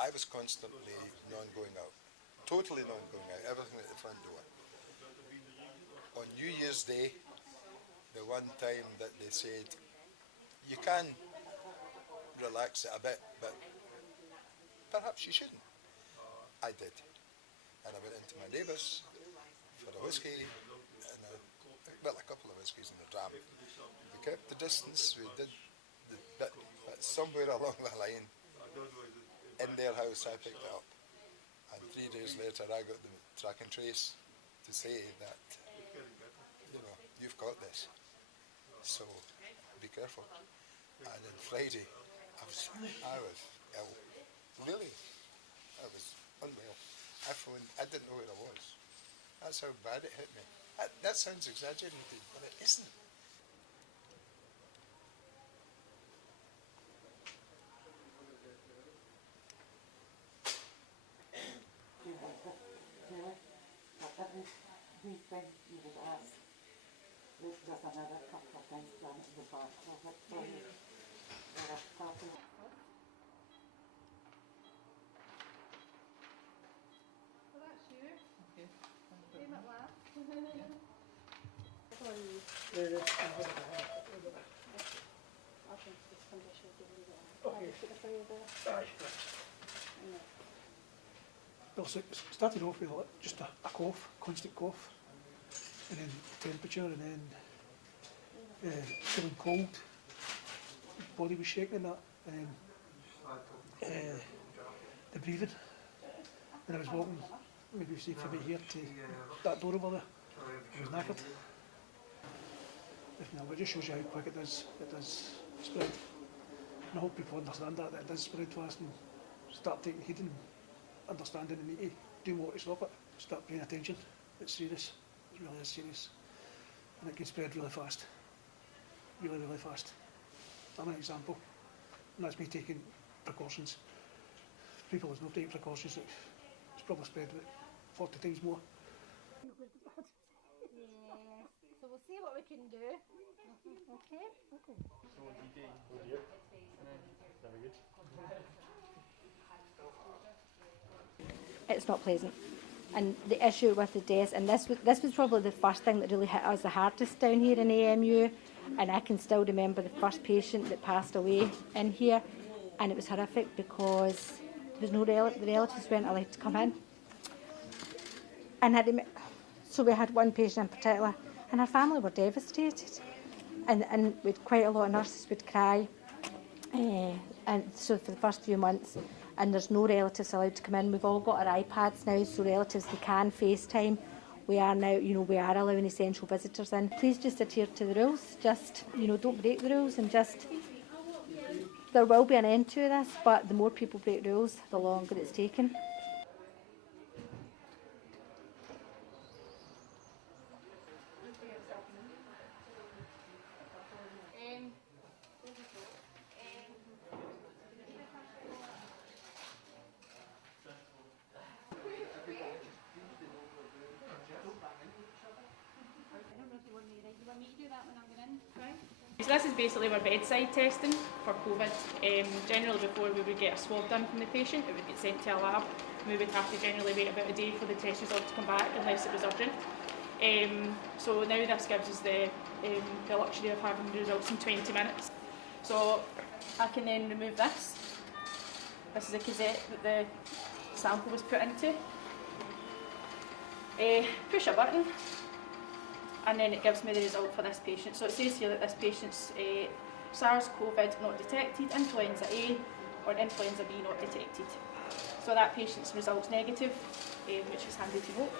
I was constantly non-going out, totally non-going out, everything at the front door. On New Year's Day, the one time that they said, you can relax it a bit, but perhaps you shouldn't. I did. And I went into my neighbours for a whiskey, and a couple of whiskies and a dram. We kept the distance, we did the bit, but somewhere along the line, in their house I picked it up. And 3 days later I got the track and trace to say that, you've got this, so be careful. And then Friday, I was ill, really, I was unwell. I phoned, I didn't know where I was. That's how bad it hit me. That sounds exaggerated, but it isn't. Well, so it started off with just a cough, constant cough, and then temperature, and then feeling cold, body was shaking and that, and then the breathing. When I was walking, maybe say from here to that door over there, I was knackered. It just shows you how quick it does spread. And I hope people understand that it does spread fast and start taking heed and understanding and need to do more to stop it. Start paying attention. It's serious. It really is serious. And it can spread really fast. Really, really fast. I'm an example. And that's me taking precautions. If people have not taken precautions, it's probably spread about 40 times more. Yeah, so we'll see what we can do. Okay? Okay. So oh dear. Very good. It's not pleasant. And the issue with the deaths, and this was probably the first thing that really hit us the hardest down here in AMU, and I can still remember the first patient that passed away in here, and it was horrific because there was no the relatives weren't allowed to come in. And so we had one patient in particular, and her family were devastated, and with quite a lot of nurses would cry, and so for the first few months. And there's no relatives allowed to come in. We've all got our iPads now, so relatives, they can FaceTime. We are now, we are allowing essential visitors in. Please just adhere to the rules. Just, don't break the rules, and just, there will be an end to this, but the more people break rules, the longer it's taken. So this is basically our bedside testing for COVID. Generally before we would get a swab done from the patient, it would get sent to a lab. We would have to generally wait about a day for the test result to come back unless it was urgent. So now this gives us the luxury of having the results in 20 minutes. So I can then remove this. This is a cassette that the sample was put into. Push a button, and then it gives me the result for this patient. So it says here that this patient's SARS-CoV not detected, influenza A or influenza B not detected. So that patient's result's negative, which is handy to note.